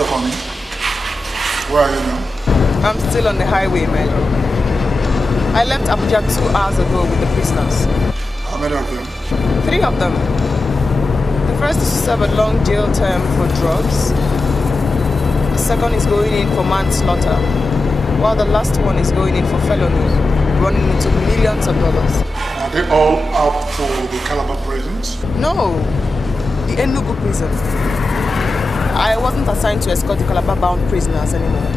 Hello, honey. Where are you now? I'm still on the highway, my love. I left Abuja 2 hours ago with the prisoners. How many of them? 3 of them. The first is to serve a long jail term for drugs. The second is going in for manslaughter, while the last one is going in for felony, running into millions of dollars. Are they all out for the Calabar prisons? No, the Enugu prison. I wasn't assigned to escort the Calabar-bound prisoners anymore.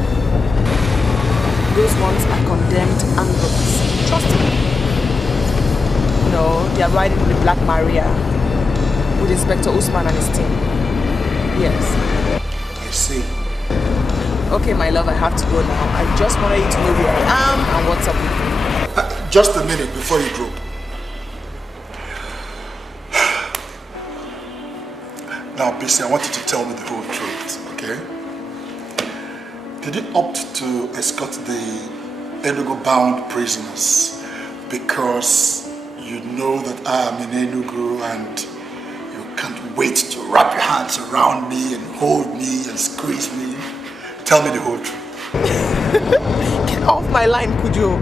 Those ones are condemned and robbers. Trust me. No, they are riding with the Black Maria with Inspector Usman and his team. Yes. I see. Okay, my love, I have to go now. I just wanted you to know where I am and what's up with me. Just a minute before you drop. Now, BC, I want you to tell me the whole truth, okay? Did you opt to escort the Enugu-bound prisoners because you know that I am in Enugu and you can't wait to wrap your hands around me and hold me and squeeze me? Tell me the whole truth. Get off my line, Kujo.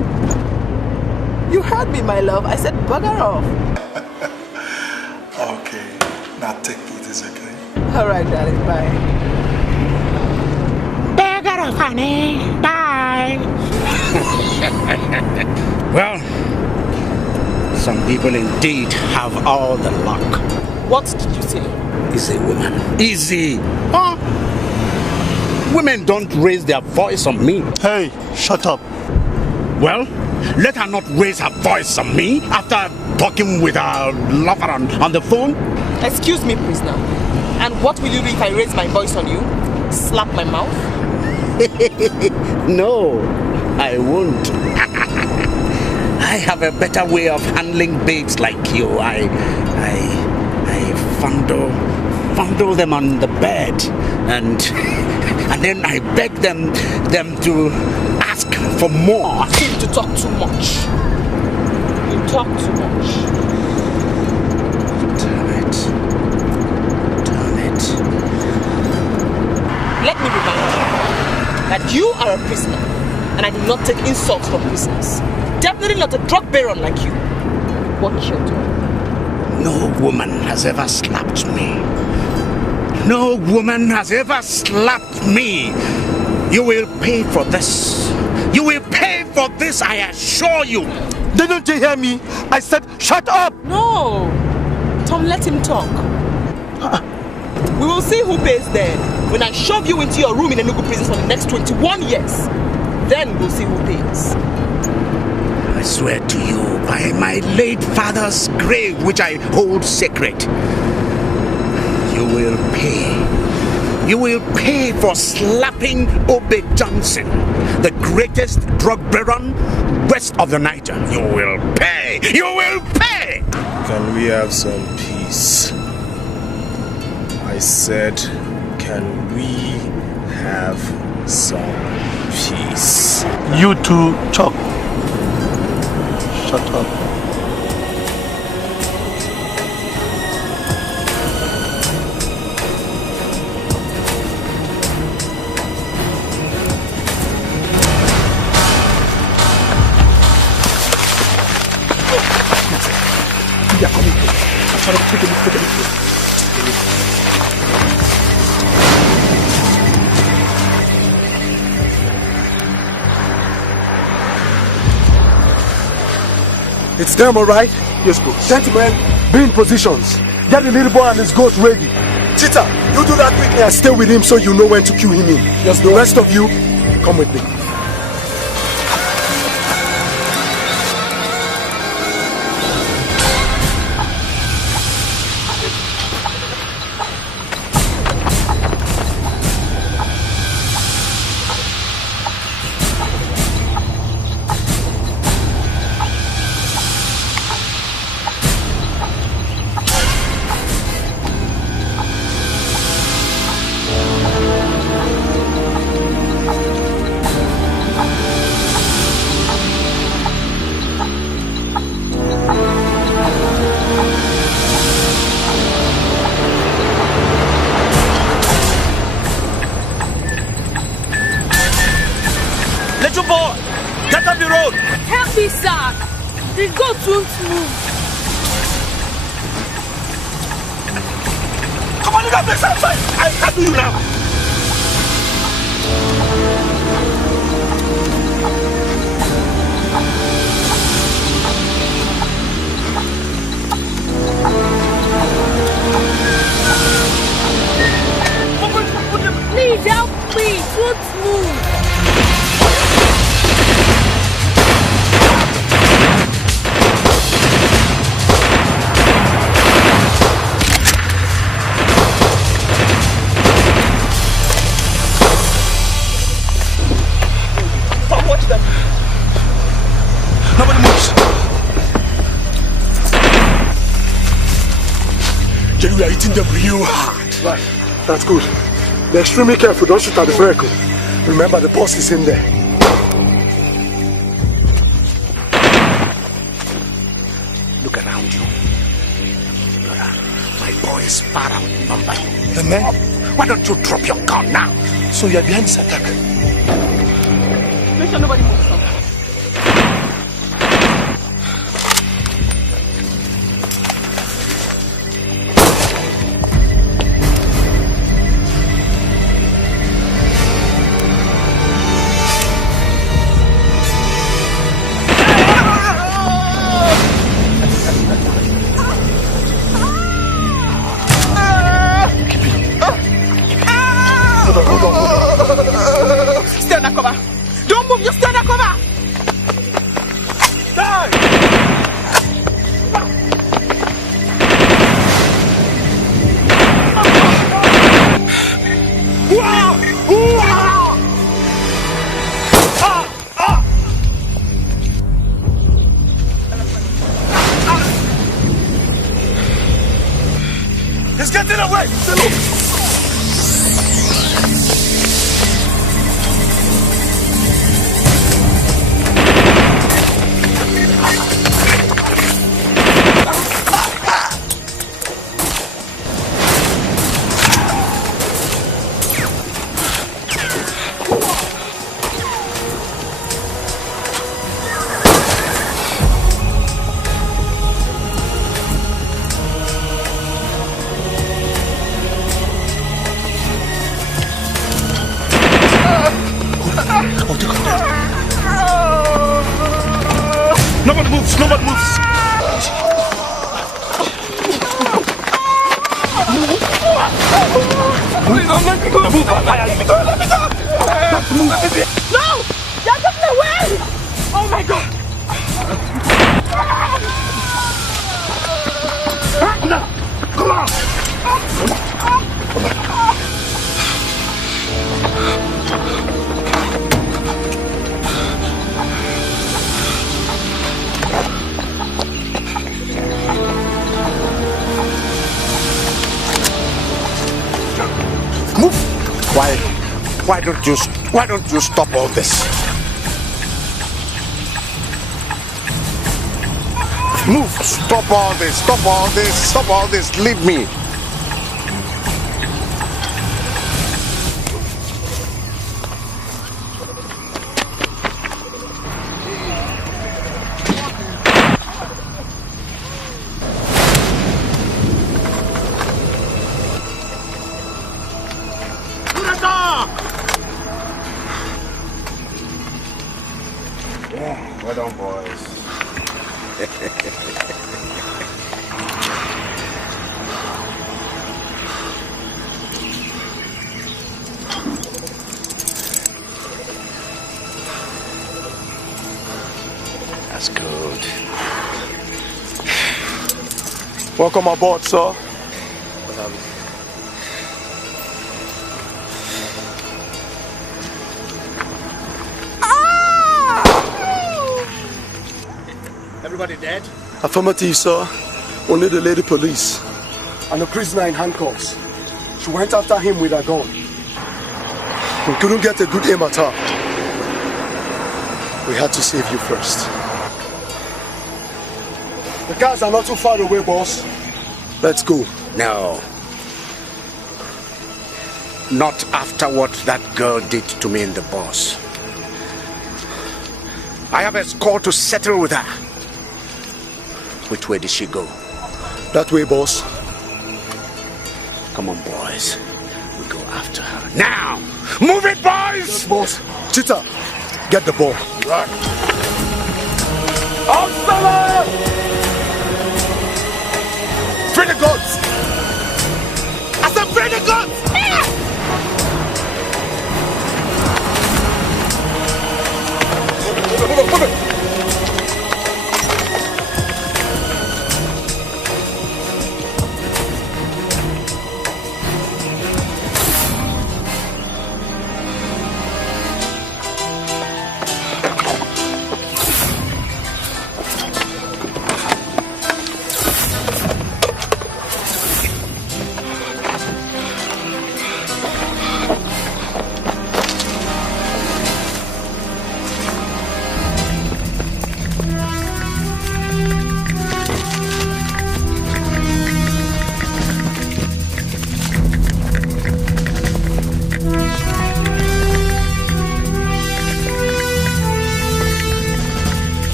You heard me, my love. I said bugger off. Okay, now take it easy, okay? All right, darling. Bye. Bugger off, honey. Bye. Well, some people indeed have all the luck. What did you say? Easy, woman. Easy. Huh? Women don't raise their voice on me. Hey, shut up. Well, let her not raise her voice on me after talking with her lover on the phone. Excuse me, prisoner. And what will you do if I raise my voice on you? Slap my mouth? No, I won't. I have a better way of handling babes like you. I fondle them on the bed and then I beg them to ask for more. You seem to talk too much. You talk too much. Damn it. Let me remind you that you are a prisoner and I do not take insults from prisoners. Definitely not a drug baron like you. Watch your tongue. No woman has ever slapped me. No woman has ever slapped me. You will pay for this. You will pay for this, I assure you. Didn't you hear me? I said, shut up! No. Tom, let him talk. We will see who pays then. When I shove you into your room in Enugu prison for the next 21 years, then we'll see who pays. I swear to you, by my late father's grave, which I hold sacred, you will pay. You will pay for slapping Obey Johnson, the greatest drug baron west of the Niger. You will pay. You will pay. Can we have some peace? I said, can we have some peace? You two talk. Shut up. They are coming here. Take a look. It's them, all right? Yes, boss. Gentlemen, be in positions. Get the little boy and his ghost ready. Cheetah, you do that quickly and stay with him so you know when to cue him in. Yes, the rest of you, come with me. move. Come on, you got this outside. I can't do you now. Please help me. Don't move. Watch them. Nobody moves. Jerry, we are hitting them real hard. Right, that's good. Be extremely careful, don't shoot at the vehicle. Remember, the boss is in there. Look around you. Brother, my boys far outnumbered. The men? Why don't you drop your gun now? So you are behind this attack? Make sure nobody moves now. Stay under cover. Don't move, you stay under cover. Die! He's getting away! Nobody moves! Nobody moves! No! You're taking away! Oh my god! Come on! Move! Why don't you stop all this? Move! Stop all this! Stop all this! Stop all this! Leave me! Well done, boys. That's good. Welcome aboard, sir. Everybody dead? Affirmative, sir. Only the lady police. And the prisoner in handcuffs. She went after him with a gun. We couldn't get a good aim at her. We had to save you first. The cars are not too far away, boss. Let's go. No. Not after what that girl did to me in the boss. I have a score to settle with her. Which way did she go? That way, boss. Come on, boys. We go after her. Now! Move it, boys! Yes, boss. Cheetah, get the ball. Right. Absalom! Free the gods! I said free the gods!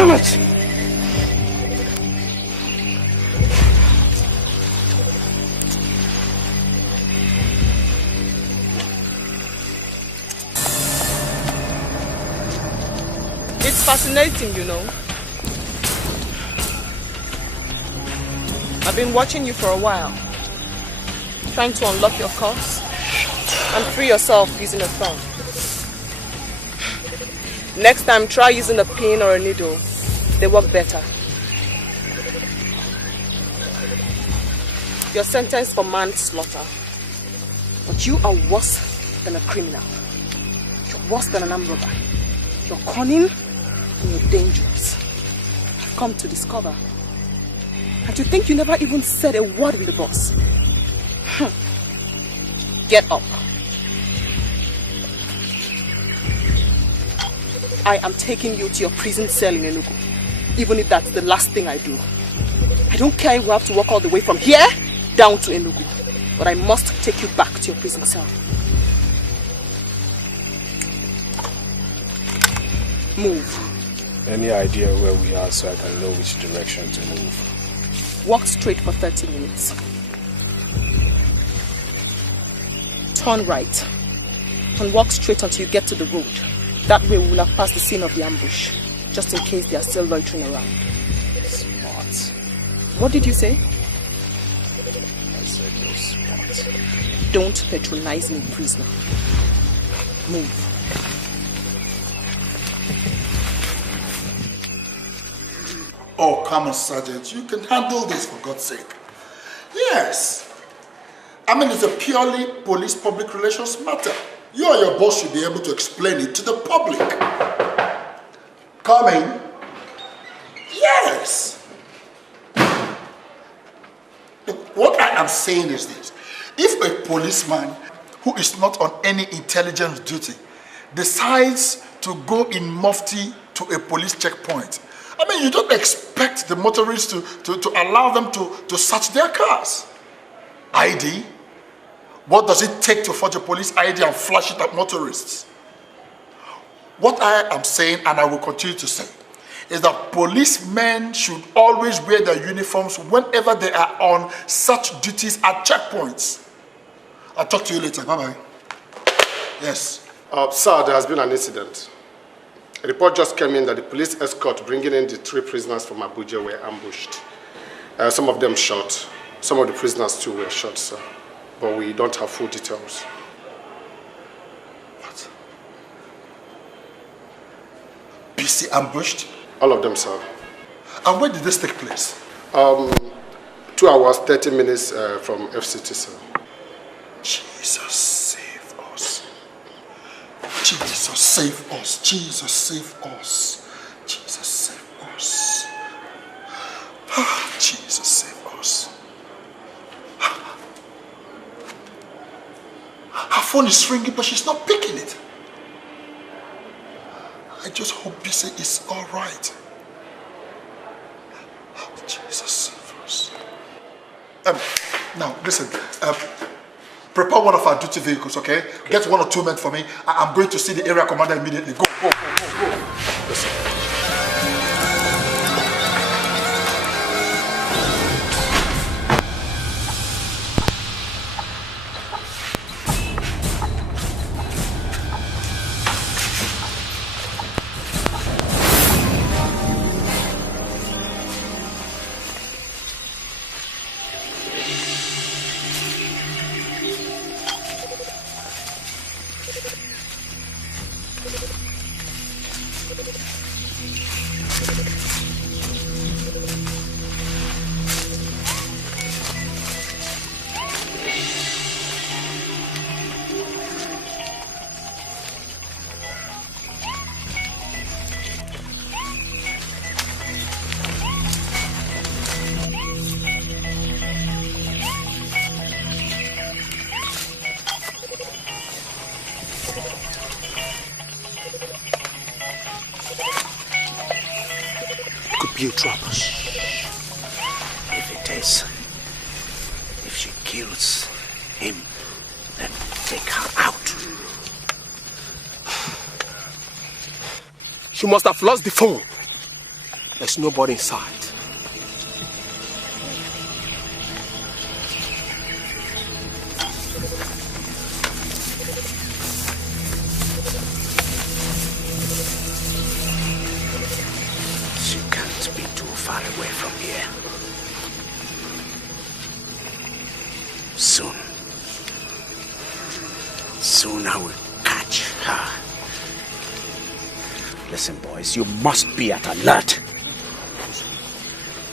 Move it. It's fascinating, you know. I've been watching you for a while, trying to unlock your cuffs and free yourself using a thumb. Next time, try using a pin or a needle. They work better. You're sentenced for manslaughter, but you are worse than a criminal. You're worse than an armed robber. You're cunning and you're dangerous. I've come to discover. And to think you never even said a word with the boss. Get up. I am taking you to your prison cell in Enugu, even if that's the last thing I do. I don't care if we have to walk all the way from here down to Enugu, but I must take you back to your prison cell. Move. Any idea where we are so I can know which direction to move? Walk straight for 30 minutes. Turn right and walk straight until you get to the road. That way we will have passed the scene of the ambush, just in case they are still loitering around. Smart. What did you say? I said you're smart. Don't patronize me, prisoner. Move. Oh, come on, Sergeant. You can handle this, for God's sake. Yes. I mean, it's a purely police public relations matter. You or your boss should be able to explain it to the public. Coming? Yes. What I am saying is this. If a policeman who is not on any intelligence duty decides to go in mufti to a police checkpoint, I mean, you don't expect the motorists to allow them to search their cars. ID? What does it take to forge a police ID and flash it at motorists? What I am saying, and I will continue to say, is that policemen should always wear their uniforms whenever they are on such duties at checkpoints. I'll talk to you later. Bye-bye. Yes. Sir, there has been an incident. A report just came in that the police escort bringing in the 3 prisoners from Abuja were ambushed. Some of them shot. Some of the prisoners too were shot, sir. But we don't have full details. What? BC ambushed? All of them, sir. And when did this take place? 2 hours, 30 minutes from FCT, sir. Jesus save us. Jesus save us. Jesus save us. Jesus save us. Jesus save us. Her phone is ringing, but she's not picking it. I just hope Bisi is all right. Jesus save us. Now, listen. Prepare one of our duty vehicles, okay? Get 1 or 2 men for me. I'm going to see the area commander immediately. Go, go, go, go, go. Listen. You troubles. If it is, if she kills him, then take her out. She must have lost the phone. There's nobody inside. You must be at alert.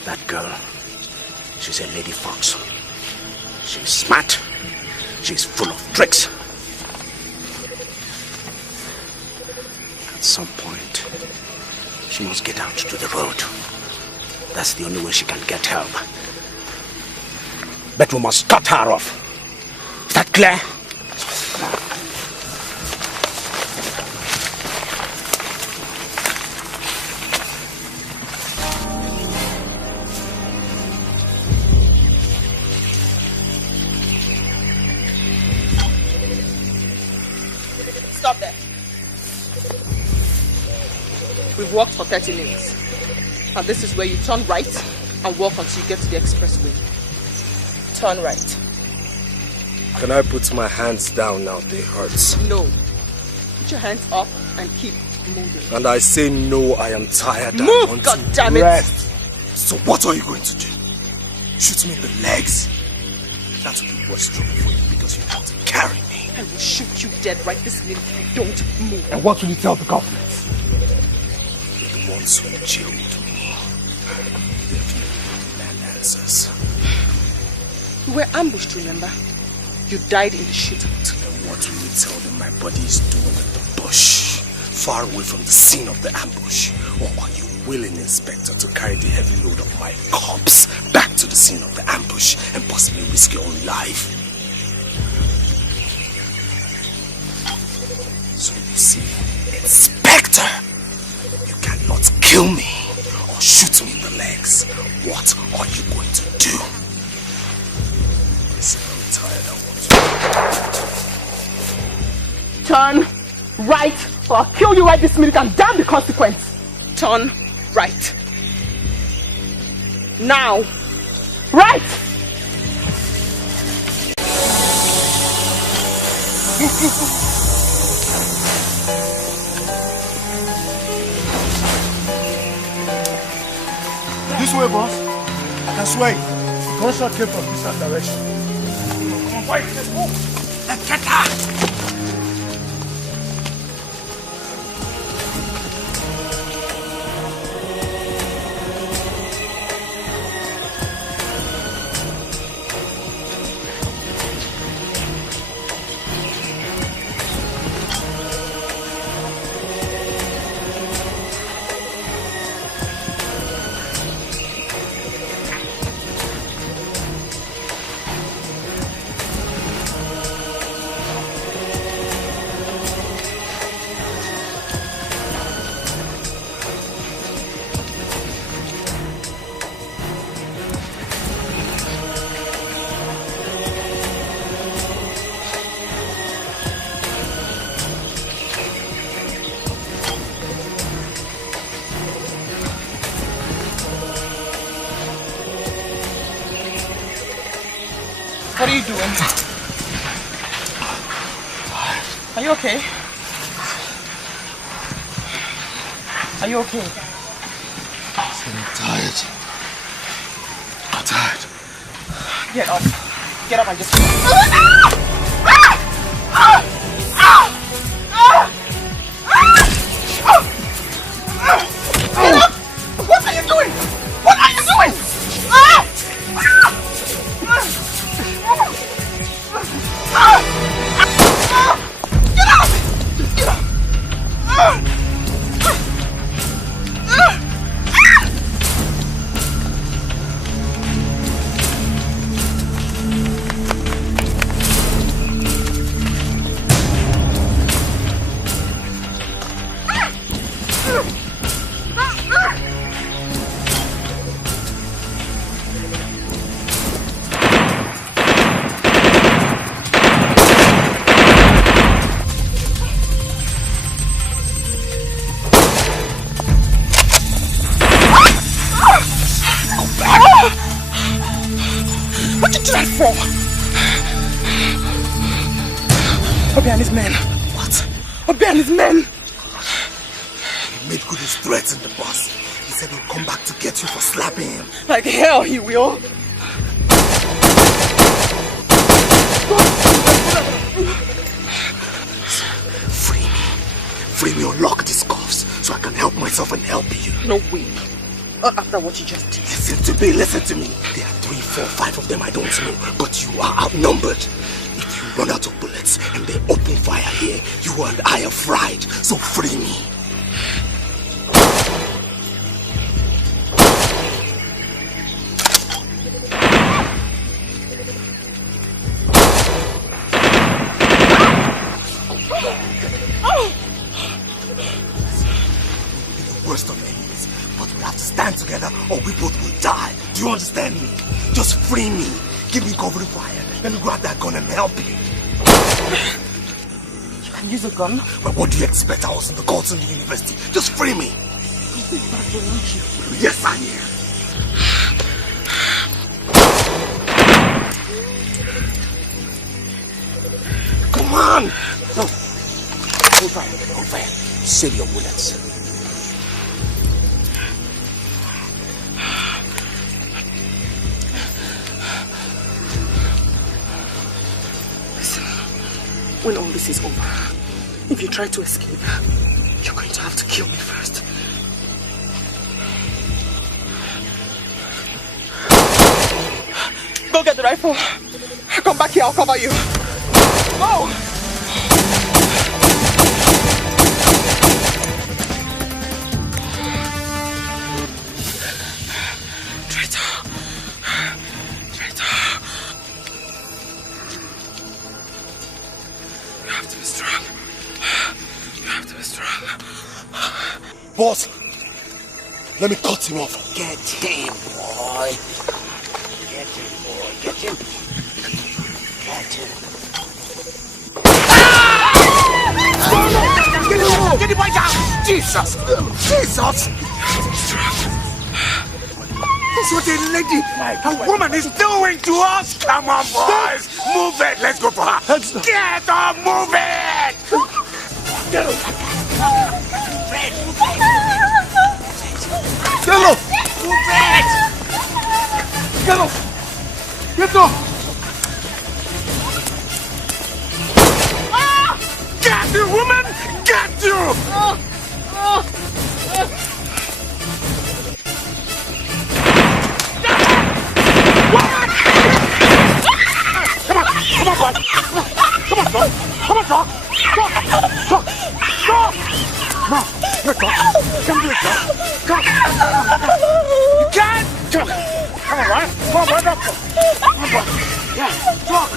That girl, she's a lady fox. She's smart. She's full of tricks. At some point, she must get out to the road. That's the only way she can get help. But we must cut her off. Is that clear? Walked for 30 minutes. And this is where you turn right and walk until you get to the expressway. Turn right. Can I put my hands down now? They hurt. No. Put your hands up and keep moving. And I say no, I am tired. Move, goddammit! Rest. So what are you going to do? Shoot me in the legs? That will be worse trouble for you because you have to carry me. I will shoot you dead right this minute if you don't move. And what will you tell the government? Once who jailed me, definitely demand answers. You were ambushed, remember? You died in the shootout. And what will you tell them my body is doing in the bush, far away from the scene of the ambush? Or are you willing, Inspector, to carry the heavy load of my corpse back to the scene of the ambush and possibly risk your own life. So you see, Inspector, you cannot kill me or shoot me in the legs. What are you going to do? Listen, I'm tired, I want to... Turn right, or I'll kill you right this minute and damn the consequence. Turn right. Now. Right! This way, boss. I can swear it. The gunshot came from this direction. Come on, fight. Let's go. Let's get her! What are you doing? Are you okay? Are you okay? I'm tired. I'm tired. Get up. Get up and just... What are you doing? What are you doing? Get out! Get out! What did you do that for? Obi and his men. What? Obi and his men. He made good his threats in the bus. He said he'll come back to get you for slapping him. Like hell he will. Free me. Free me, unlock these cuffs so I can help myself and help you. No way. Not after what you just did. Listen to me, listen to me. There are 3, 4, 5 of them I don't know, but you are outnumbered. If you run out of bullets and they open fire here, you and I are fried, so free me. Worst of enemies, but we have to stand together or we both will die. Do you understand me? Just free me. Give me cover fire. Let me grab that gun and help you. You can use a gun? But what do you expect? I was in the courts in the university. Just free me. Yes, I am. Come on! No. Hold fire. Hold fire. Save your bullets. When all this is over, if you try to escape, you're going to have to kill me first. Go get the rifle. Come back here, I'll cover you. Go! have to be strong. You have to be strong. Boss, let me cut him off. Get him, boy. Get him, boy. Get him. Get him. Get the boy down! Jesus! Jesus! That's what a lady, a woman is doing to us! Come on, boys! Move it! Let's go for her! Get up! Move it! Get up! Get up! Move it! Get up! Get up! Get you, woman! Get you! Come on, boy! Come on, son! Come on, son! Stop! No, let's go! Come do it, son! Come! You can't! Come on, right? Come on, boy! Come on, boy! Yeah, talk!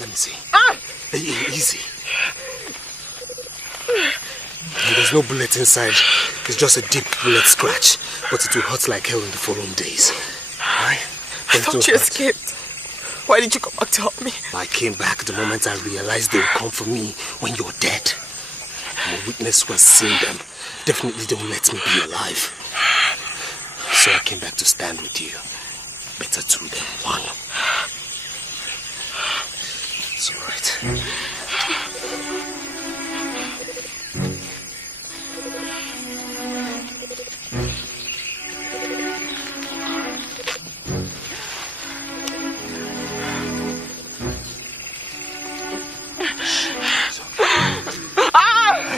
Let me see. Easy. There's no bullet inside. It's just a deep bullet scratch. But it will hurt like hell in the following days. Alright? I thought you escaped. Why did you come back to help me? I came back the moment I realized they would come for me when you're dead. I'm a witness who has seen them. Definitely they will let me be alive. So I came back to stand with you. Better two than one. It's alright.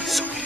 It's okay.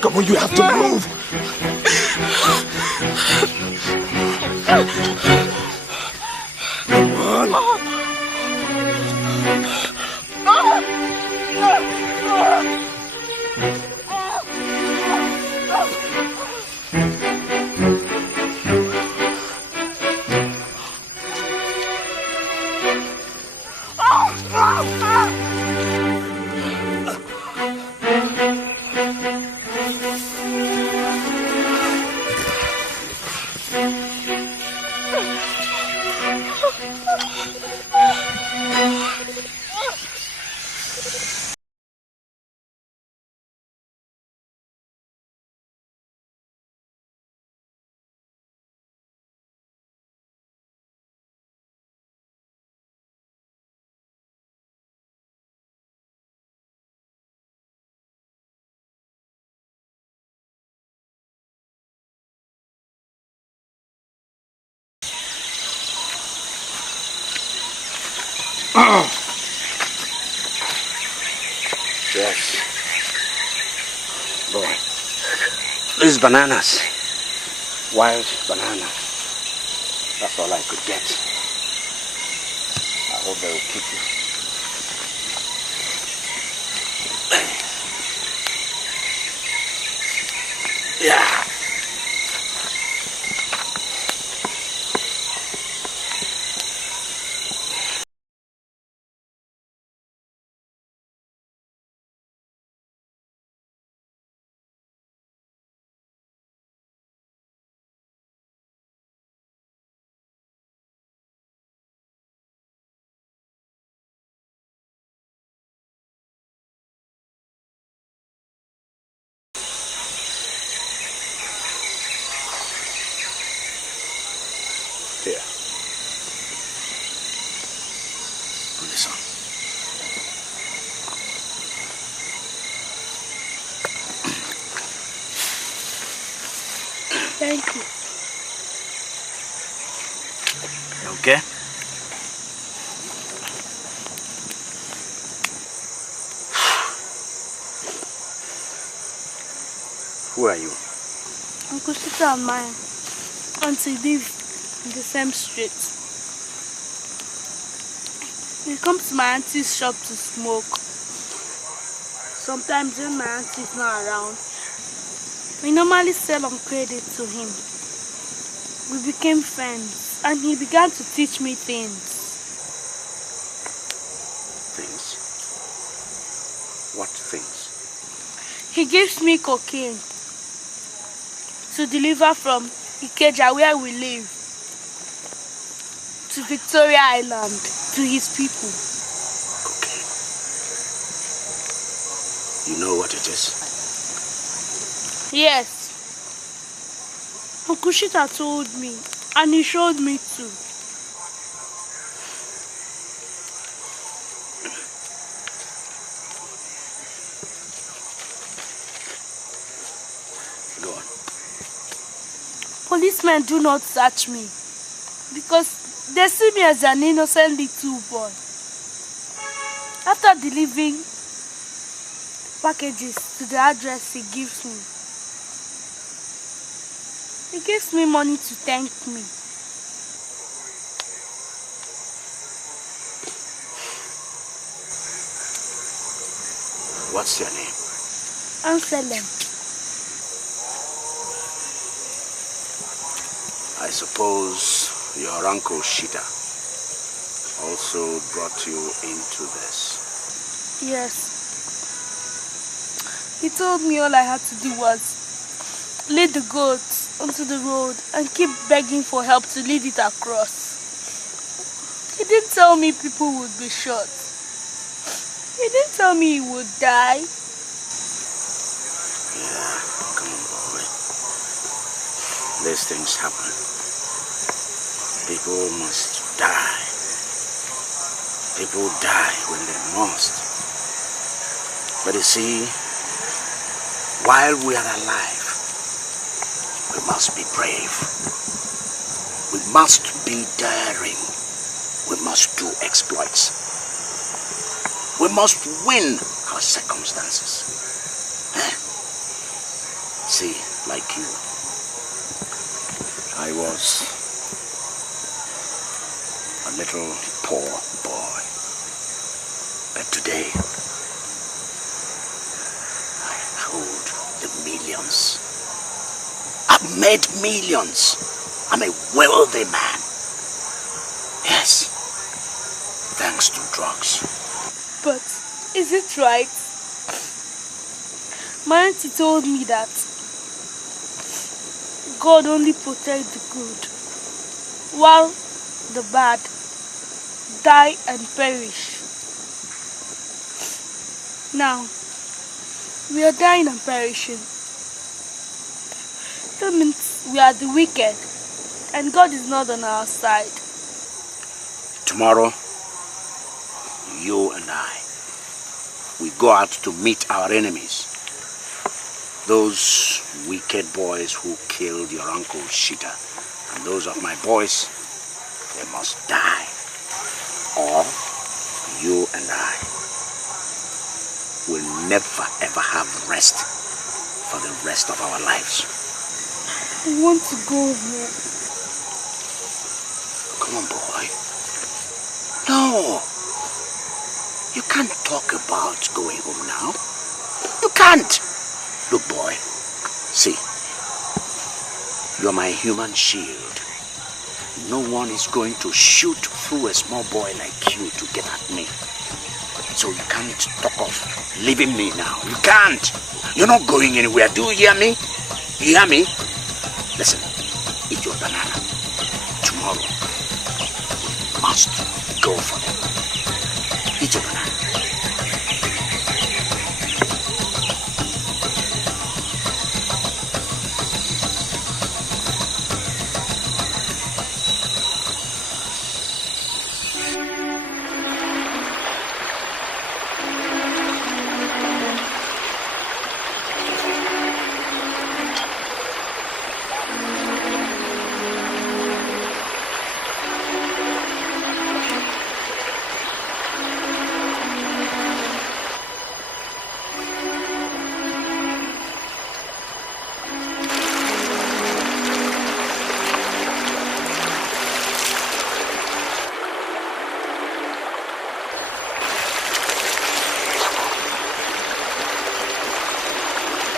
Come on, you have to move. Come on. Yes. Boy. These bananas. Wild banana. That's all I could get. I hope they will keep you. Yeah. Here. Put this on. Thank you. Okay? Who are you? Uncle Sita and my auntie live in the same street. We come to my auntie's shop to smoke. Sometimes when my auntie is not around, we normally sell on credit to him. We became friends and he began to teach me things. Things? What things? He gives me cocaine to deliver from Ikeja, where we live, to Victoria Island, to his people. Cocaine. You know what it is? Yes. Uncle Shita told me, and he showed me too. Go on. Policemen do not search me because they see me as an innocent little boy. After delivering packages to the address he gives me, he gives me money to thank me. What's your name? Anselm. I suppose your uncle Shita also brought you into this. Yes. He told me all I had to do was lead the goats onto the road and keep begging for help to lead it across. He didn't tell me people would be shot. He didn't tell me he would die. Yeah, come on, boy. These things happen. People must die. People die when they must. But you see, while we are alive, we must be brave. We must be daring. We must do exploits. We must win our circumstances. See, like you, I was a little poor boy. But today, I hold the millions. I've made millions. I'm a wealthy man. Yes, thanks to drugs. But is it right? My auntie told me that God only protects the good, while the bad die and perish. Now, we are dying and perishing. That means we are the wicked, and God is not on our side. Tomorrow, you and I, we go out to meet our enemies. Those wicked boys who killed your uncle Shita, and those of my boys, they must die. Or you and I will never ever have rest for the rest of our lives. I want to go home. Come on, boy. No. You can't talk about going home now. You can't. Look, boy. See. You're my human shield. No one is going to shoot through a small boy like you to get at me. So you can't talk of leaving me now. You can't. You're not going anywhere. Do you hear me? You hear me? Listen. Eat your banana. Tomorrow, we must go for them. Eat your banana.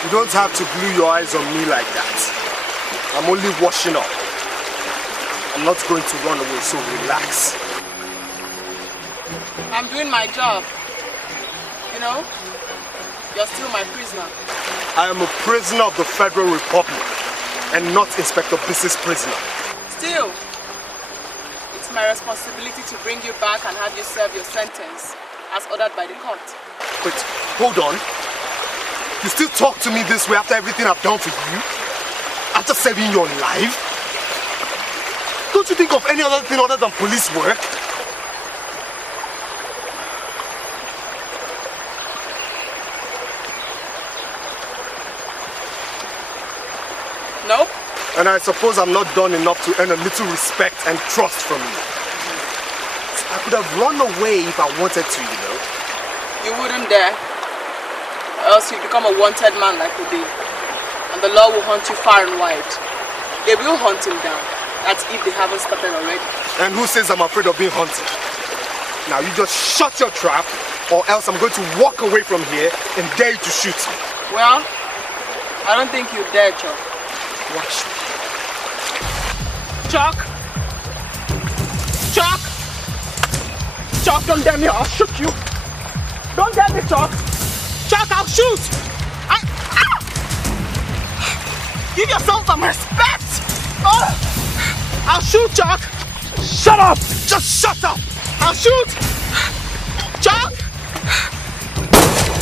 You don't have to glue your eyes on me like that. I'm only washing up. I'm not going to run away, so relax. I'm doing my job. You know, you're still my prisoner. I am a prisoner of the Federal Republic and not Inspector Biss's prisoner. Still, it's my responsibility to bring you back and have you serve your sentence as ordered by the court. Wait, hold on. You still talk to me this way after everything I've done for you? After saving your life? Don't you think of any other thing other than police work? Nope. And I suppose I'm not done enough to earn a little respect and trust from you. I could have run away if I wanted to, you know. You wouldn't dare. Or else you'd become a wanted man like Ode. And the law will hunt you far and wide. They will hunt him down. That's if they haven't started already. And who says I'm afraid of being hunted? Now you just shut your trap, or else I'm going to walk away from here and dare you to shoot me. Well, I don't think you dare, Chuck. Watch me. Chuck! Chuck! Chuck, don't dare me, I'll shoot you! Don't dare me, Chuck! Chuck, I'll shoot! Give yourself some respect! Oh! I'll shoot, Chuck! Shut up! Just shut up! I'll shoot! Chuck!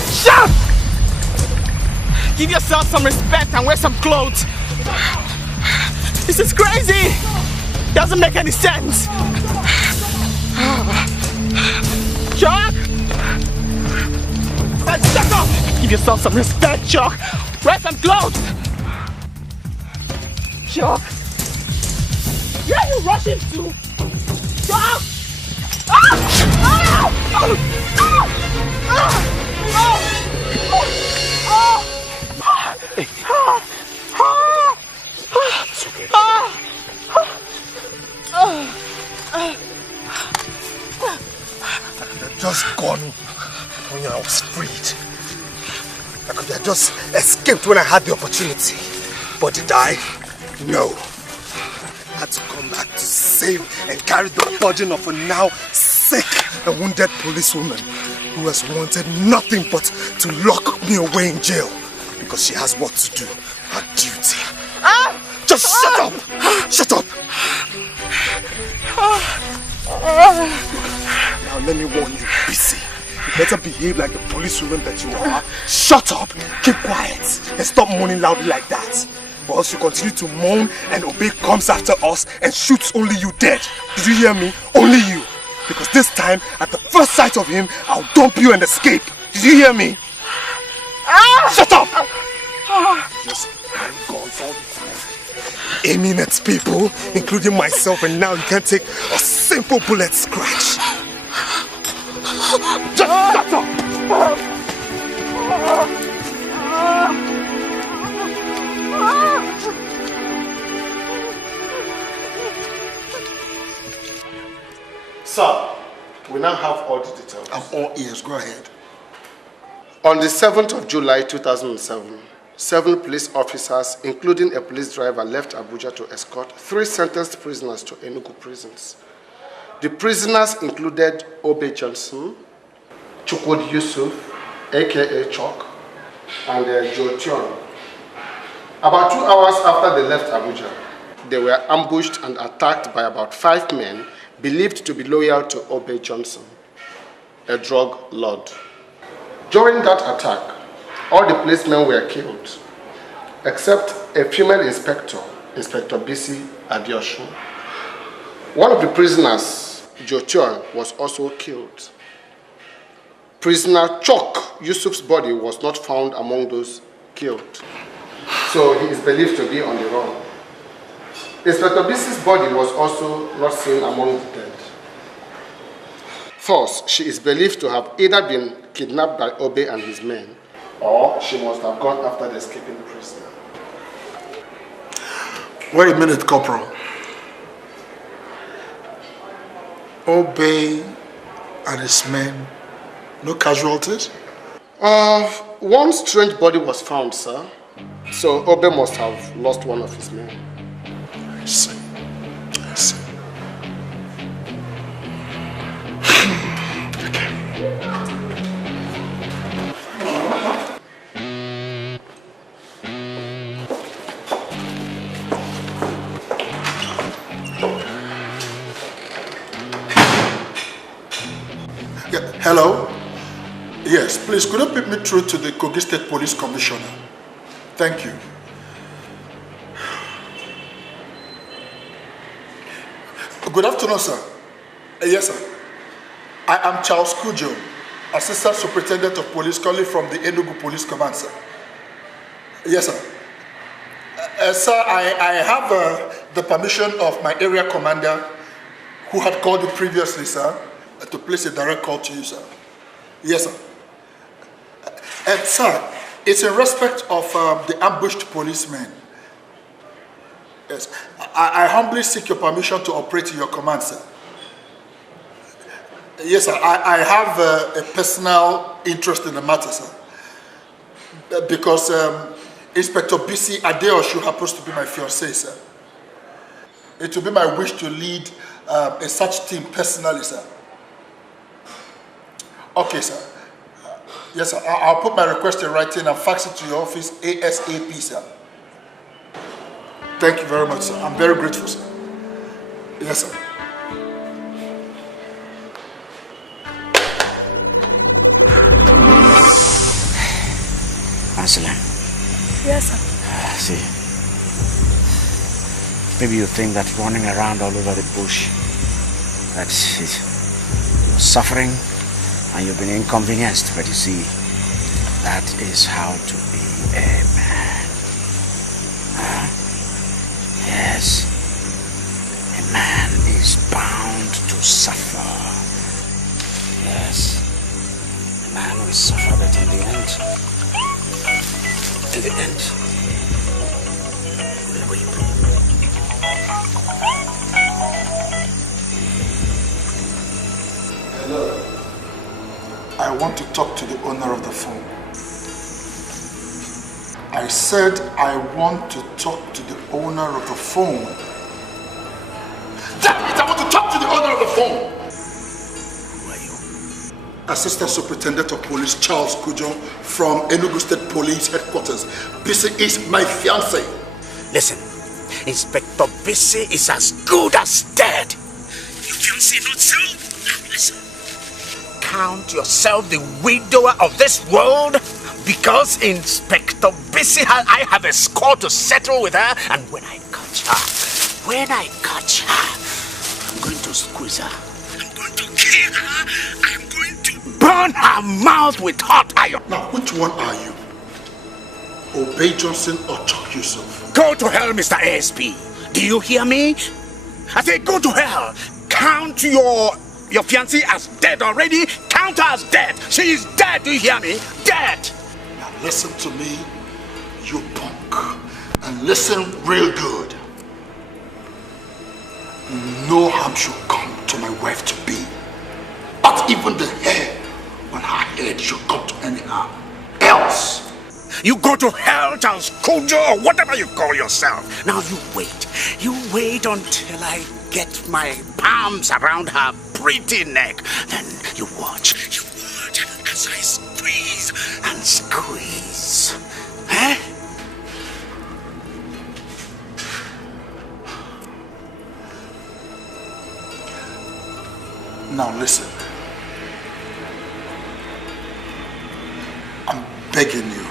Shut! Give yourself some respect and wear some clothes! This is crazy! Doesn't make any sense! Chuck! Shut up! Give yourself some respect, Chuck! Wear some clothes! Chuck! Where are you rushing to? Chuck! It's okay. I could have just gone when I was freed. I could have just escaped when I had the opportunity. But did I? No. I had to come back to save and carry the burden of a now sick and wounded policewoman who has wanted nothing but to lock me away in jail because she has work to do, her duty. Just shut up! Shut up! Now let me warn you, busy. You better behave like the policewoman that you are. Shut up, keep quiet, and stop moaning loudly like that. Or else you continue to moan and Obey comes after us and shoots only you dead. Did you hear me? Only you. Because this time, at the first sight of him, I'll dump you and escape. Did you hear me? Shut up! Just hang guns all the time. Aiming at people, including myself, and now you can't take a simple bullet scratch. Just shut up! Sir, we now have all the details. I'm all ears. Go ahead. On the 7th of July 2007, 7 police officers, including a police driver, left Abuja to escort 3 sentenced prisoners to Enugu prisons. The prisoners included Obe Johnson, Chukwudi Yusuf, aka Chok, and Joe Tion. About 2 hours after they left Abuja, they were ambushed and attacked by about 5 men believed to be loyal to Obe Johnson, a drug lord. During that attack, all the policemen were killed, except a female inspector, Inspector Bisi Adeosun. One of the prisoners, Joe Tion, was also killed. Prisoner Chok Yusuf's body was not found among those killed, so he is believed to be on the run. Inspector Bisi's body was also not seen among the dead. Thus, she is believed to have either been kidnapped by Obe and his men, or she must have gone after the escaping prisoner. Wait a minute, Corporal. Obe and his men, no casualties? One strange body was found, sir. So Obe must have lost one of his men. I see. I see. Hello? Yes, please, could you put me through to the Kogi State Police Commissioner? Thank you. Good afternoon, sir. Yes, sir. I am Charles Kujo, Assistant Superintendent of Police, calling from the Enugu Police Command, sir. Yes, sir. Sir, I have the permission of my area commander, who had called you previously, sir, to place a direct call to you, sir. Yes, sir. Sir, it's in respect of the ambushed policemen. Yes, I humbly seek your permission to operate in your command, sir. Yes, sir. I have a personal interest in the matter, sir. Because Inspector BC Adeoshu happens to be my fiancé, sir. It will be my wish to lead a search team personally, sir. Okay, sir. Yes, sir. I'll put my request in writing and fax it to your office ASAP, sir. Thank you very much, sir. I'm very grateful, sir. Yes, sir. Angela. Yes, sir. See, maybe you think that running around all over the bush, that's it. You're suffering and you've been inconvenienced, but you see, that is how to be a man. Huh? Yes, a man is bound to suffer. Yes, a man will suffer, but in the end, we'll weep. Hello. I want to talk to the owner of the phone. I said I want to talk to the owner of the phone. Damn it! I want to talk to the owner of the phone! Who are you? Assistant Superintendent of Police Charles Kujo from Enugu State Police Headquarters. Bisi is my fiancé. Listen, Inspector Bisi is as good as dead. Your fiancé not so? Now listen. Count yourself the widower of this world, because Inspector Bisi I have a score to settle with her, and when I catch her, I'm going to squeeze her. I'm going to kill her. I'm going to burn her mouth with hot iron. Now, which one are you? Obey Johnson or Chuck Yusuf? Go to hell, Mr. ASP. Do you hear me? I say go to hell. Count your fiancée as dead already. Count her as dead. She is dead. Do you hear me? Dead. Now listen to me, you punk. And listen real good. No harm should come to my wife to be. Not even the hair on her head should come to any harm. Else. You go to hell, Charles Kujo, or whatever you call yourself. Now you wait. You wait until I get my palms around her pretty neck. Then you watch as I squeeze and squeeze. Eh? Now listen. I'm begging you.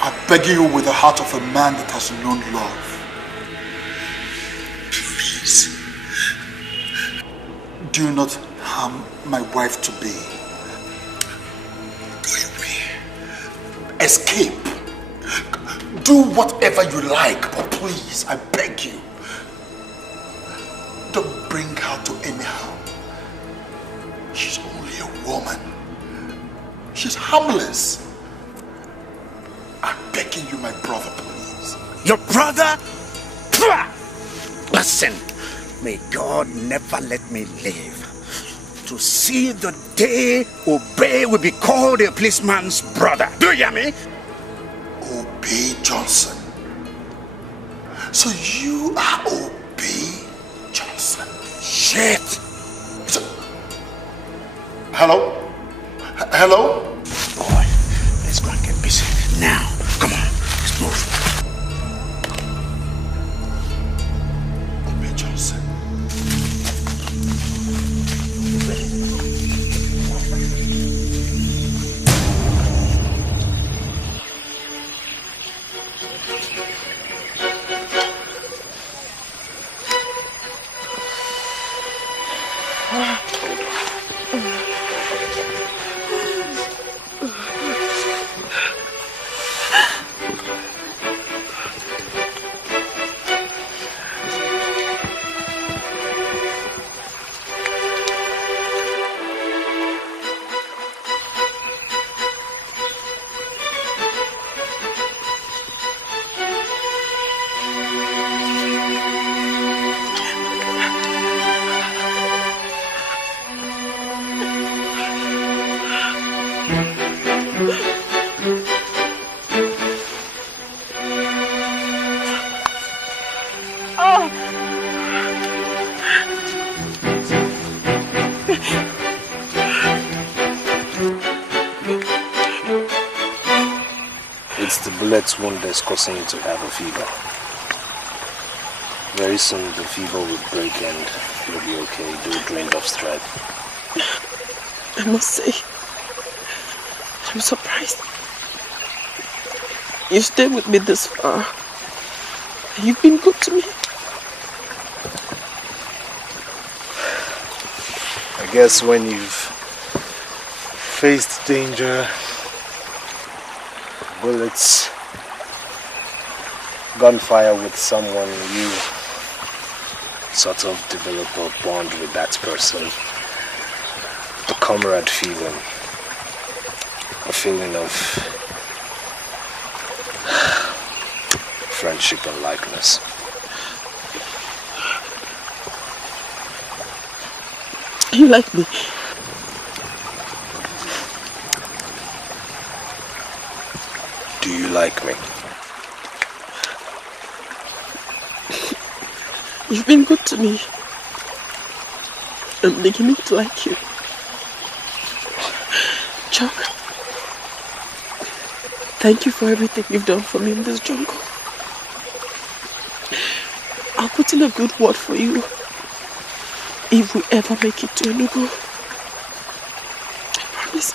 I'm begging you with the heart of a man that has known love. Please, do not harm my wife to be. Go away. Escape. Do whatever you like, but please, I beg you, don't bring her to any harm. She's only a woman. She's harmless. I'm begging you, my brother, please. Your brother? Listen, may God never let me live to see the day Obey will be called a policeman's brother. Do you hear me? Obey Johnson. So you are Obey Johnson. Shit. Hello? Hello? Boy, let's go and get busy. Now, come on, let's move. Obey Johnson. It's the bullet wound that's causing you to have a fever. Very soon the fever will break and you'll be okay. Do drain off stride. I must say, I'm surprised. You stayed with me this far. You've been good to me. I guess when you've faced danger, bullets, gunfire with someone, you sort of develop a bond with that person. A comrade feeling. A feeling of friendship and likeness. You like me? Do you like me? You've been good to me. I'm beginning to like you. Chuck, thank you for everything you've done for me in this jungle. I'll put in a good word for you if we ever make it to Enugu. I promise.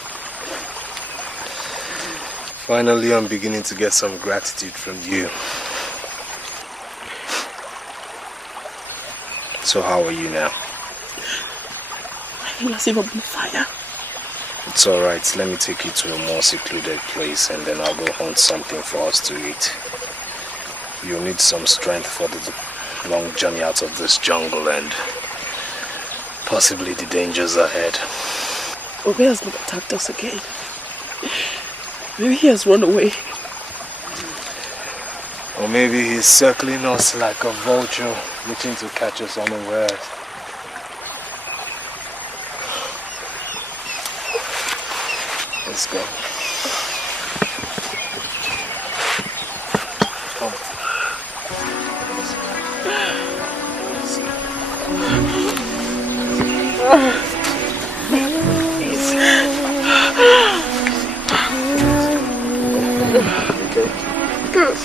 Finally, I'm beginning to get some gratitude from you. So how are you now? I feel as if I'm on fire. It's alright, let me take you to a more secluded place and then I'll go hunt something for us to eat. You'll need some strength for the long journey out of this jungle and possibly the dangers ahead. Obey has not attacked us again. Maybe he has run away. Or maybe he's circling us like a vulture, waiting to catch us unawares. Let's go. Come. Okay. Good.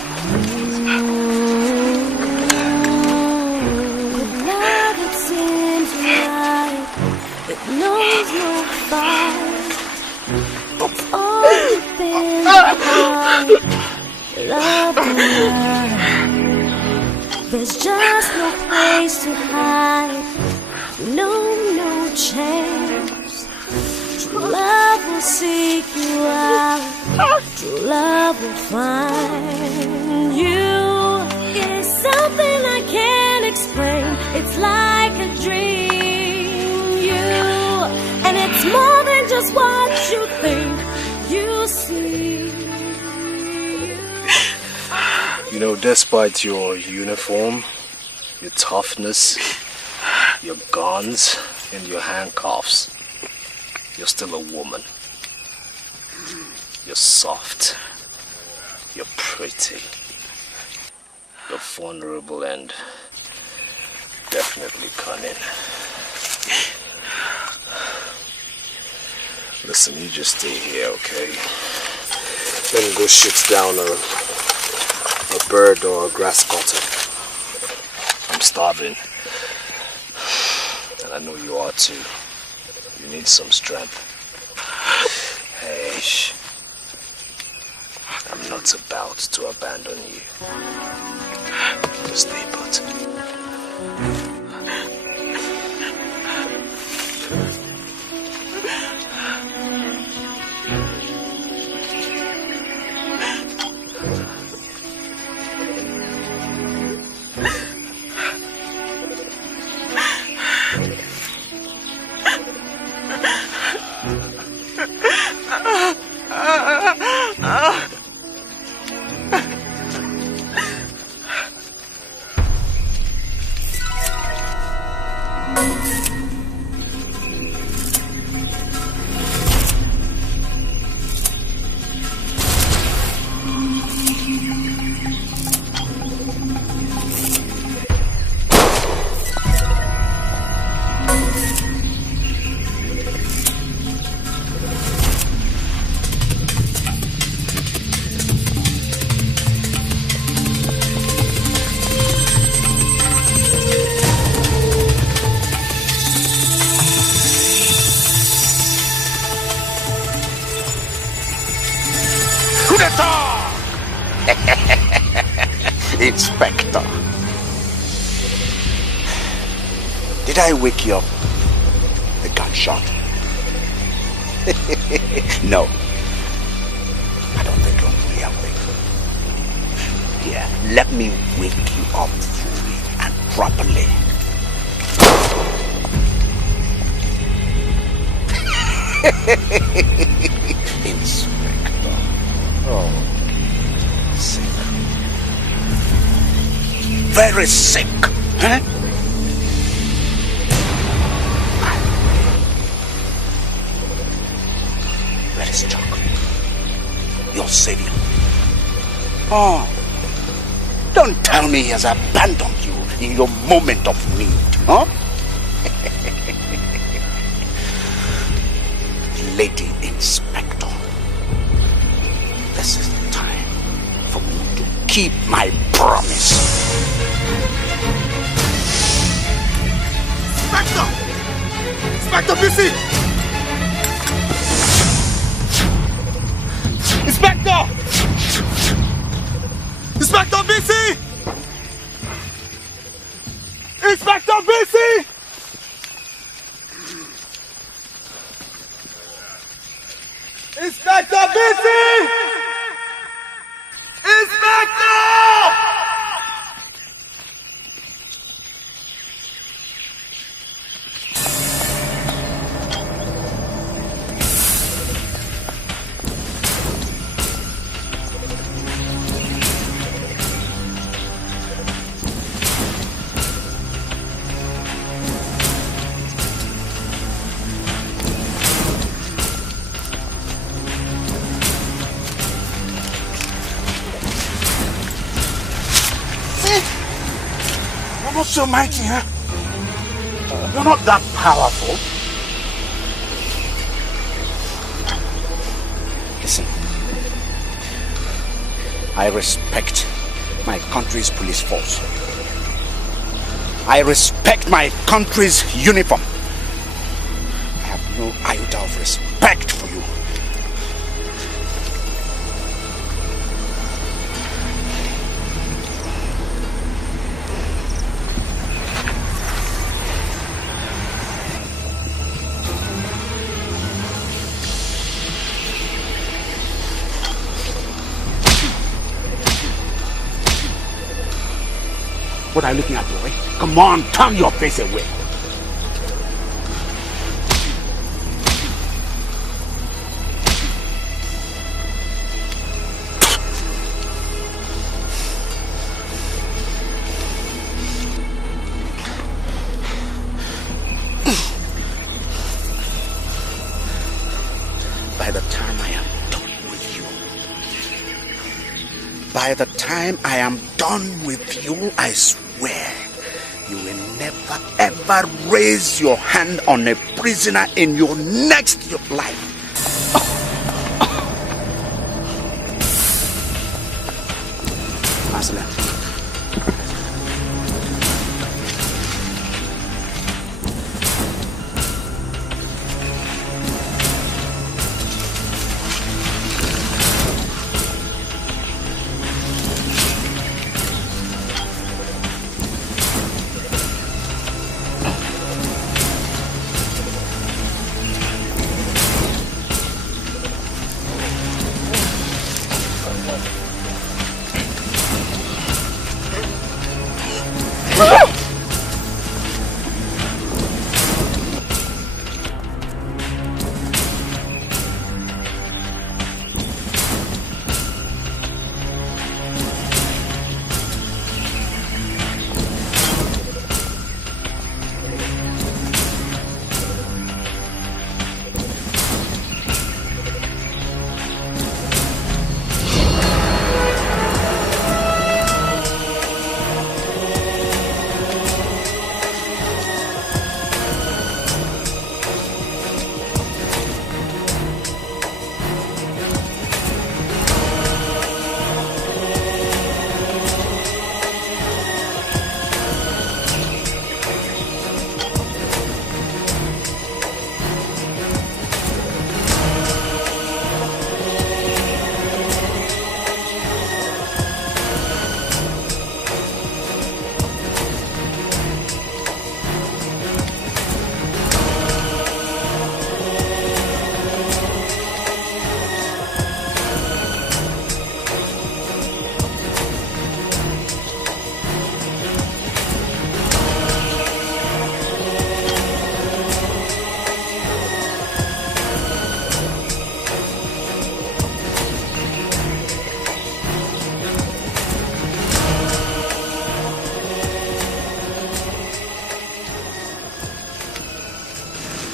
There's just no place to hide, no chance. True love will seek you out, true love will find you. It is something I can't explain, it's like a dream. And it's more than just what you think you see. You know, despite your uniform, your toughness, your guns, and your handcuffs, You're still a woman. You're soft. You're pretty. You're vulnerable and definitely cunning. Listen, you just stay here, okay? Let me go shoot down a bird or a grass cutter. I'm starving. And I know you are too. You need some strength. Hey, shh. I'm not about to abandon you. Just stay put. Inspector. Did I wake you up? The gunshot? No. I don't think you're fully awake. Here, let me wake you up fully and properly. Inspector. Oh. Sick. Very sick, huh? Where is Chuck? Your savior. Oh, don't tell me he has abandoned you in your moment of need, huh? Lady Inspector, this is the time for me to keep my promise. Inspector! Inspector BC! Inspector! Inspector BC! Inspector BC! Inspector BC! Inspector! You're not so mighty, huh? You're not that powerful. Listen, I respect my country's police force. I respect my country's uniform. I have no iota of respect for you. What are you looking at, boy? Come on, turn your face away. by the time I am done with you, I swear, you will never ever raise your hand on a prisoner in your next life. Aslan.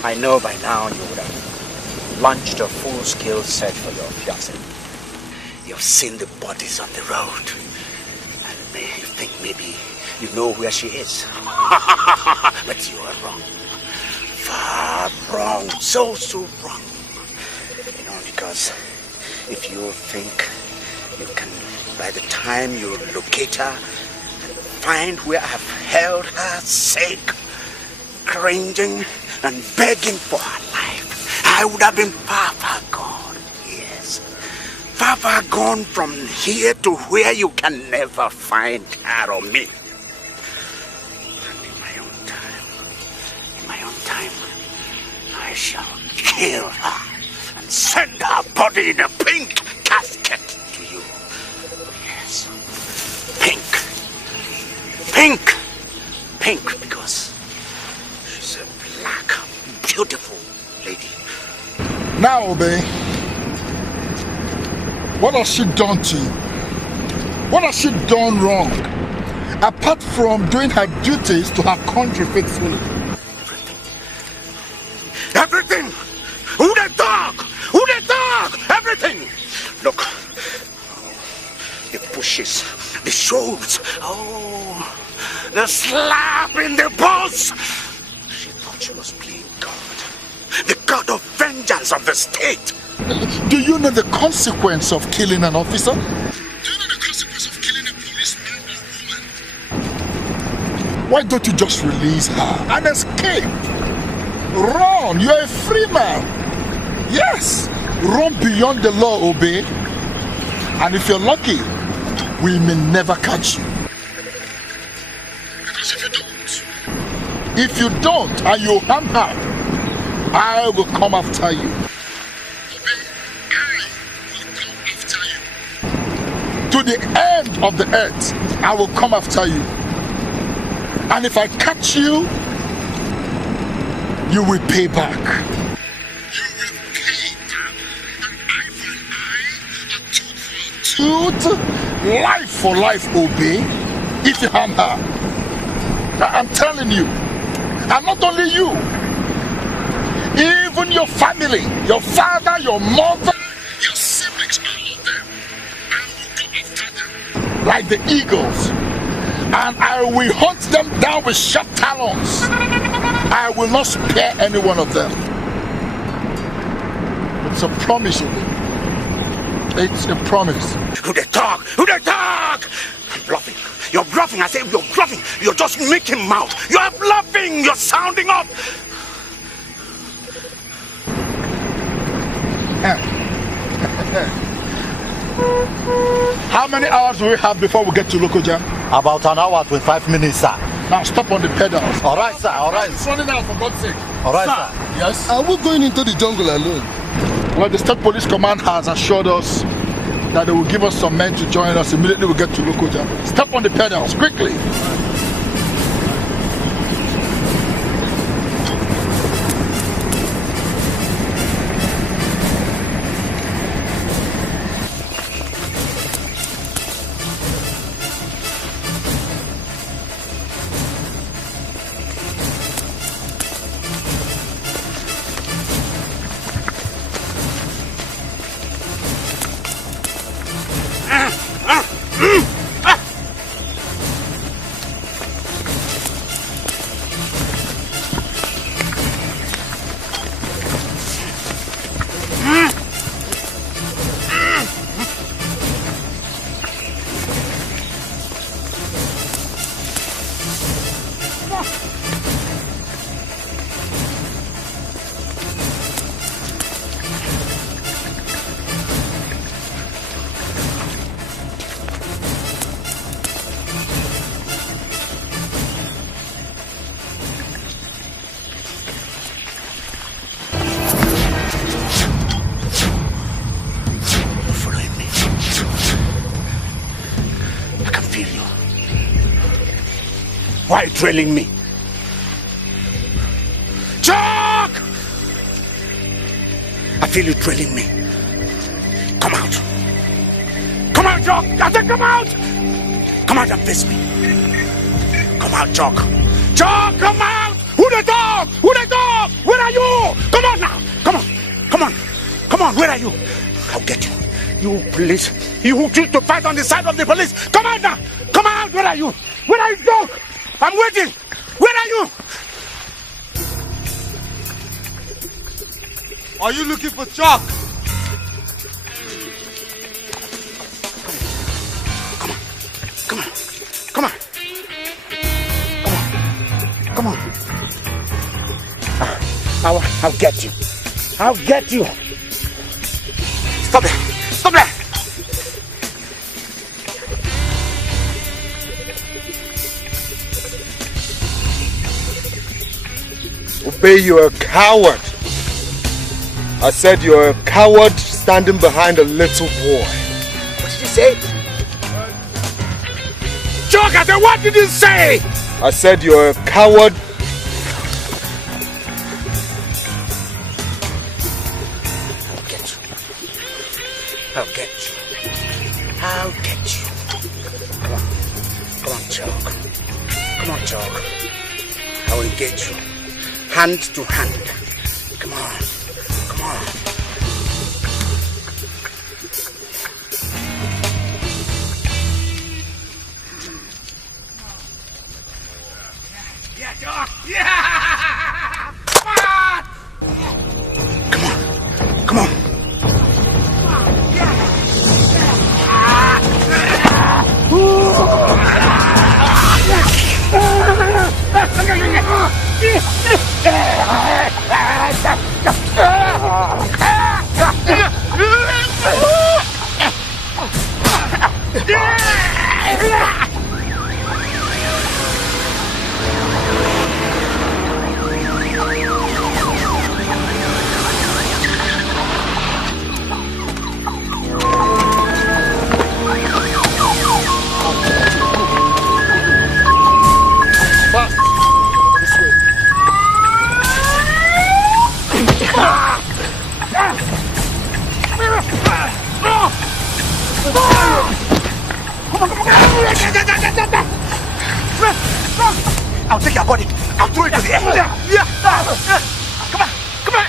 I know by now you would have launched a full-scale search for your fiancée. You've seen the bodies on the road, and you think maybe you know where she is. But you are wrong. Far wrong. So wrong. You know, because if you think you can, by the time you locate her and find where I have held her sick, cringing and begging for her life, I would have been far gone. Yes, far gone from here to where you can never find her or me. And in my own time, I shall kill her and send her body in a pink casket to you. Yes, pink, because she's a black, beautiful lady. Now, Obey, what has she done to you? What has she done wrong? Apart from doing her duties to her country faithfully. Everything! Who the dog? Everything! Look, the bushes, the shows, the slap in the balls. She thought she was playing God, the God of vengeance of the state. Do you know the consequence of killing an officer? Do you know the consequence of killing a policeman or woman? Why don't you just release her and escape? Run! You're a free man. Yes, run beyond the law, Obey. And if you're lucky, we may never catch you. Because if you don't and you harm her, I will come after you. To the end of the earth, I will come after you. And if I catch you, you will pay back. You will pay back. An eye for an eye, a tooth for a tooth, life for life, Obey, if you harm her. I'm telling you, and not only you, even your family, your father, your mother, your siblings, all of them, I will go after them. like the eagles, and I will hunt them down with sharp talons. I will not spare any one of them. It's a promise, it's a promise. Who they talk? Who they talk? I'm bluffing. You're bluffing. I say you're bluffing. You're just making mouth. You're bluffing. You're sounding up. How many hours do we have before we get to Lokoja? About an hour, 25 minutes, sir. Now stop on the pedals. All right, sir. All right. It's running out, for God's sake. All right, sir. Yes? Are we going into the jungle alone? Well, the State Police Command has assured us that they will give us some men to join us immediately we get to Lokoja. Step on the pedals, quickly. Why trailing me? Chuck! I feel you trailing me. Come out. Come out, Chuck! I said come out! Come out and face me. Come out, Chuck. Chuck, come out! Who the dog? Who the dog? Where are you? Come on now! Come on! Come on! Come on, where are you? I'll get you. You police. You who choose to fight on the side of the police. Come out now! Come out! Where are you? Where are you, dog? I'm waiting! Where are you? Are you looking for Chuck? Come on. Come on. Come on. Come on. I'll get you. I'll get you. Stop there. Stop there. Obey, you're a coward. I said you're a coward standing behind a little boy. What did you say? Chuck, I said, what did you say? I said you're a coward. I'll get you. I'll get you. Come on. Come on, Chuck. Come on, Chuck. I will engage you. Hand to hand. Come on. Come on. Yeah, Chuck. Yeah! Come on! Come on. Come on. I'll take your body. I'll throw it to the air. Yeah. Come on. Come on.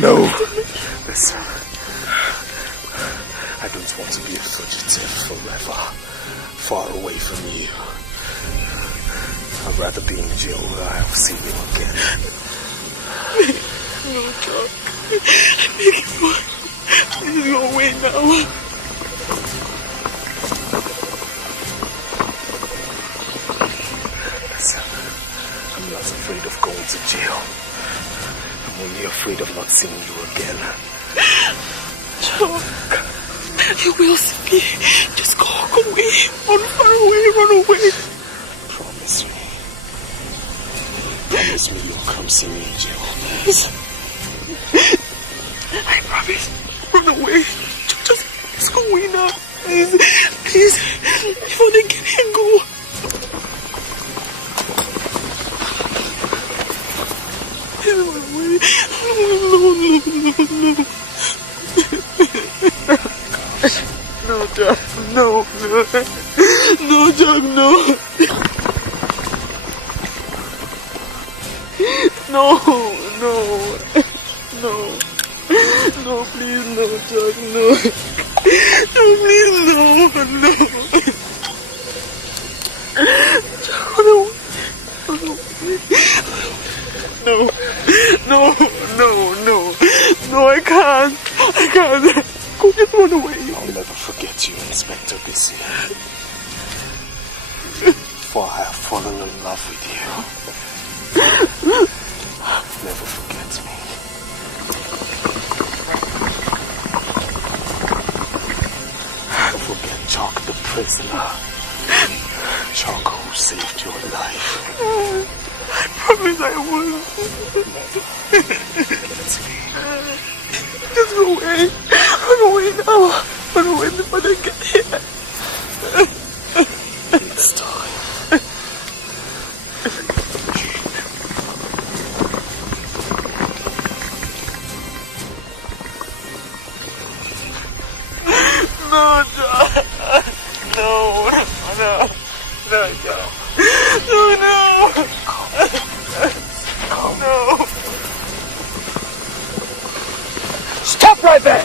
No! Listen. I don't want to be a fugitive forever, far away from you. I'd rather be in jail where I'll see you again. No, Chuck. I beg you. Please go away now. Listen, I'm not afraid of going to jail. I'm only afraid of not seeing you again. Chuck, you will see me. Just go away. Run far away, run away. Promise me. Promise me you'll come see me in jail. Yes. I promise. Run away. Just go away now. Please. Please. Before they get here, go. No, Jack, no. No, Jack, no. No, please, no, Jack, no. No, please, no. Jack, no, I can't. Go just run away. I'll never forget you, Inspector Busy. For I have fallen in love with you. Never forget me. Don't forget Chuck the prisoner. Chuck who saved your life. I promise I will. Just go away. Run away now. Run away before they get here. It's time. No, John. No, John. No. No. Stop right there!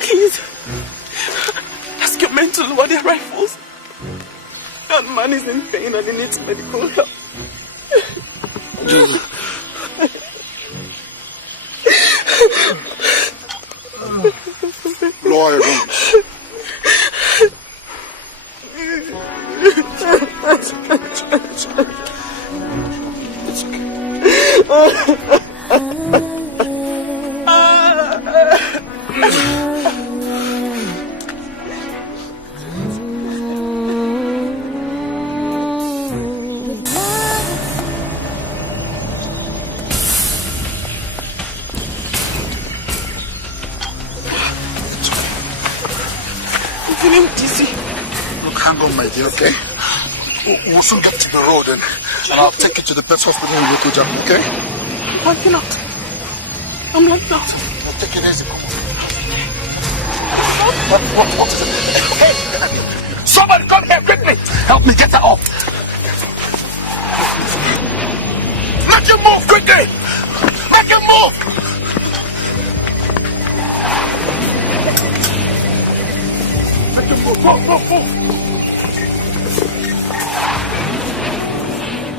Please, ask your men to lower their rifles. That man is in pain and he needs medical help. Lower your guns. It's okay. Hang on, my dear, okay? We'll soon get to the road and I'll take you to the best hospital in local Japan, okay? I cannot. I'm like that. I'll take it easy, come on. What is it? Hey! Somebody come here quickly! Help me get her off! Make him move quickly! Make him move! Make him move, move!